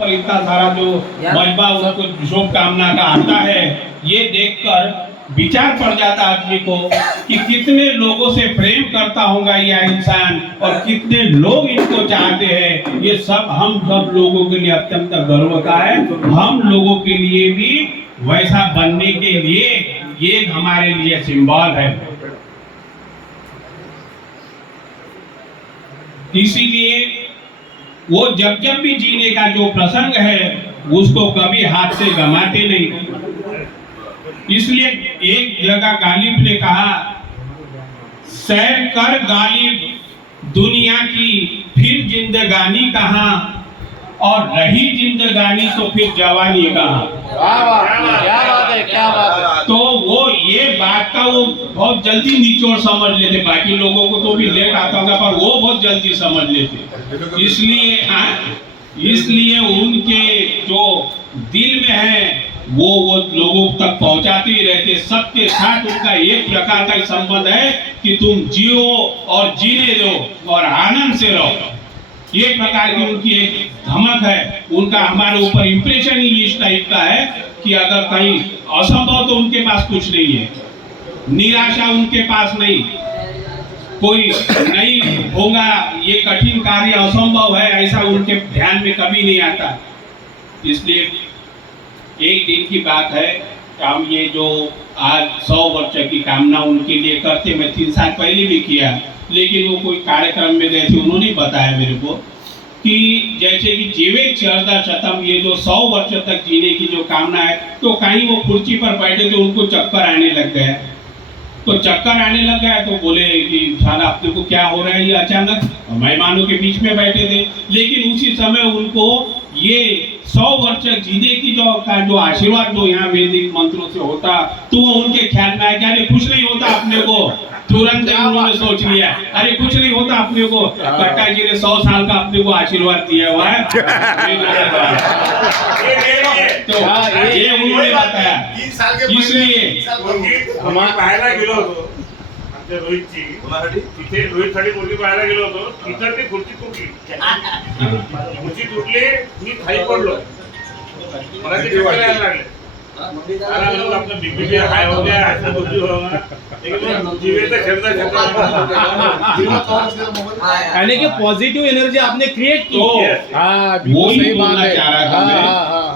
पर इतना सारा जो मजबा उनको शुभकामना का आता है, ये देखकर विचार पड़ जाता आदमी को कि कितने लोगों से प्रेम करता होगा यह इंसान और कितने लोग इनको चाहते हैं। ये सब हम सब लोगों के लिए अत्यंत गर्व का है। हम लोगों के लिए भी वैसा बनने के लिए ये हमारे लिए सिंबल है। इसीलिए वो जब जब भी जीने का जो प्रसंग है उसको कभी हाथ से गंवाते नहीं। इसलिए एक जगह गालिब ने कहा, सैर कर गालिब दुनिया की फिर जिंदगानी कहाँ, और रही जिंदगानी तो फिर जवानी कहाँ। क्या बात है, क्या बात है। तो वो ये बात का वो बहुत जल्दी निचोड़ समझ लेते, बाकी लोगों को तो भी लेट आता होगा पर वो बहुत जल्दी समझ लेते। इसलिए उनके जो दिल में है वो लोगों तक पहुंचाते ही रहते। सबके साथ उनका एक प्रकार का संबंध है कि तुम जियो और जीने दो और आनंद से रहो। ये प्रकार की उनकी एक धमक है। उनका हमारे ऊपर इंप्रेशन ही इस टाइप का है कि अगर कहीं असंभव तो उनके पास कुछ नहीं है, निराशा उनके पास नहीं, कोई नहीं होगा, ये कठिन कार्य असंभव है ऐसा उनके ध्यान में कभी नहीं आता। इसलिए एक दिन की बात है, हम ये जो आज 100 वर्ष की कामना उनके लिए करते, मैं 3 साल पहले भी किया, लेकिन वो कोई कार्यक्रम में गए थे, उन्होंने बताया मेरे को कि जैसे कि जीवे चरदा शतम, ये जो 100 वर्ष तक जीने की जो कामना है, तो कहीं वो कुर्सी पर बैठे थे, उनको चक्कर आने लग गया। तो चक्कर आने लग गया तो बोले कि साला अपने को क्या हो रहा है ये अचानक, मेहमानों के बीच में बैठे थे। लेकिन उसी समय उनको ये 100 वर्ष जीने की जो आशीर्वाद जो यहाँ वैदिक मंत्रों से होता, तो वो उनके ख्याल में आया कि अरे कुछ नहीं होता अपने को। तुरंत उन्होंने सोच लिया अरे कुछ नहीं होता अपने को, कट्टा जी ने 100 साल का अपने को आशीर्वाद दिया हुआ है। तो ये उन्होंने बताया। इसलिए हमारा पाहायला गेलो होतो आमच्या रोहितची, तिथे रोहितसाठी मुलगी पाहायला गेलो होतो, तिथं ती खुर्ची तुटली, मी खाली पडलो, मला ते चक्कर यायला लागले। आला लोग अपना बीपी हाई हो गया, ऐसा कुछ भी होगा, लेकिन जीवे तो चलता यानी कि पॉजिटिव एनर्जी आपने क्रिएट की। वो ही बोलना चाह रहा था मैं।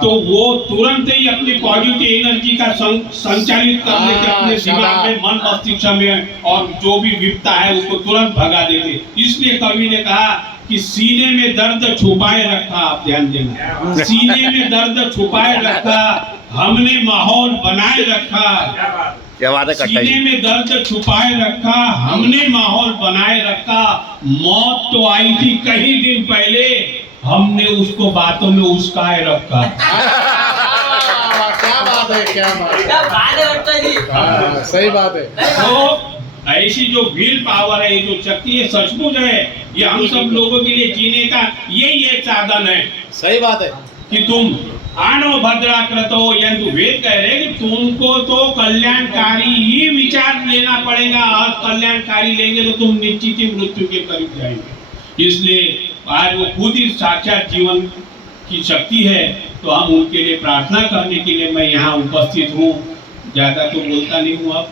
तो वो तुरंत ही अपनी पॉजिटिव एनर्जी का संचालित करने के अपने दिमाग में, मन मस्तिष्क में और जो भी विपता है उसको तुरंत भगा देते। इसलिए कवि ने कहा कि सीने में दर्द छुपाए रखा, आप ध्यान देना, सीने में दर्द छुपाए रखा, हमने माहौल बनाए रखा। क्या बात है। सीने में दर्द छुपाए रखा, हमने माहौल बनाए रखा, मौत तो आई थी कई दिन पहले, हमने उसको बातों में उस्काए रखा। क्या बात है, क्या बात है, सही बात है। तो ऐसी जो विल पावर है, जो शक्ति है, सचमुच है, ये हम सब लोगों के लिए जीने का यही एक साधन है। सही बात है कि तुम आनो भद्राकृतो, यंतु वेद कह रहे कि तुमको तो कल्याणकारी ही विचार लेना पड़ेगा, और कल्याणकारी लेंगे तो तुम निश्चित ही मृत्यु के करीब जाएंगे। इसलिए आज वो खुद ही साक्षात जीवन की शक्ति है, तो हम उनके लिए प्रार्थना करने के लिए मैं यहाँ उपस्थित हूँ। ज्यादा तो बोलता नहीं हूँ अब।